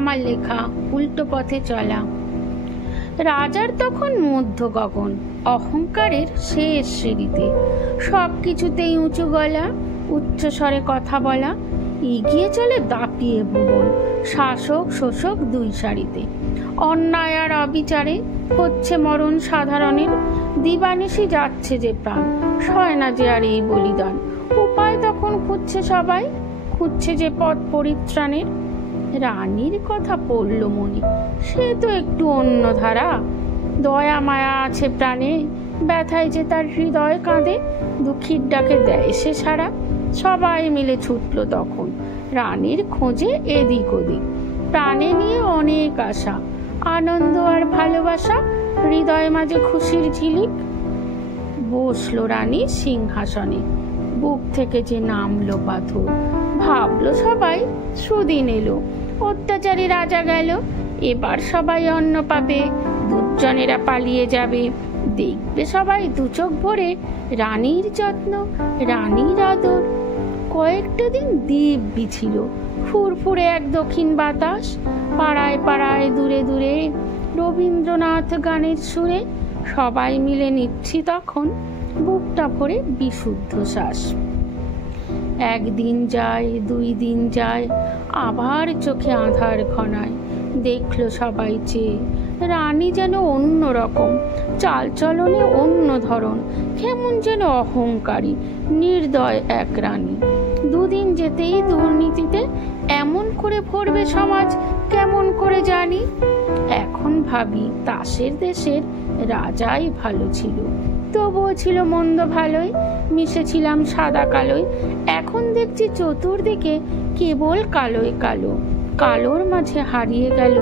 আমার লেখা উল্টো পথে চলা। রাজার তখন মধ্য গগন, অহংকারের শেষ সিঁড়িতে, সব কিছুতেই উঁচু গলা, উচ্চ স্বরে কথা বলা, এগিয়ে চলে দাপিয়ে ভুবন, শাসক শোষক দুই সারিতে। অন্যায় আর অবিচারে হচ্ছে মরণ সাধারণের, দিবানিশি যাচ্ছে যে প্রাণ, সয় না যে আর এই বলিদান। উপায় তখন খুঁজছে সবাই, খুঁজছে যে পথ পরিত্রাণের। রানীর কথা পড়ল মনে, সে তো একটু অন্য ধারা, দয়া মায়া আছে প্রাণে, ব্যথায় যে তার হৃদয় কাঁদে, দুঃখীর ডাকে দেয় সে সাড়া। সবাই মিলে ছুটল তখন রানীর খোঁজে এদিক ওদিক, প্রাণে নিয়ে অনেক আশা, আনন্দ আর ভালোবাসা, হৃদয় মাঝে খুশির ঝিলিক। বসলো রানী সিংহাসনে, বুক থেকে যে নামলো পাথর, ভাবলো সবাই সুদিন এলো, অত্যাচারী রাজা গেল, এবার সবাই অন্ন পাবে, দুর্জনেরা পালিয়ে যাবে, দেখবে সবাই দু চোখ ভরে রানীর যত্ন, রানীর আদর। কয়েকটা দিন দিব্যি ছিল, ফুরফুরে এক দক্ষিণ বাতাস, পাড়ায় পাড়ায় দূরে দূরে রবীন্দ্রনাথ গানের সুরে, সবাই মিলে নিচ্ছি তখন বুকটা ভরে বিশুদ্ধ শ্বাস। একদিন যায়, দুই দিন যায়, আবার চোখে আঁধার ঘনায়, দেখলো সবাই চেয়ে রানী যেন অন্য রকম, চালচলনে অন্য ধরন, কেমন যেন অহংকারী নির্দয় এক রানী। দুদিন যেতেই দুর্নীতিতে এমন করে ভরবে সমাজ, কেমন করে জানি। এখন ভাবি তাসের দেশের রাজাই ভালো ছিল, তবুও ছিল মন্দ ভালোই, মিশেছিলাম সাদা কালোয়। এখন দেখছি চতুর্দিকে কেবল কালোয় কালো, কালোর মাঝে হারিয়ে গেল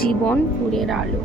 জীবন পুরের আলো।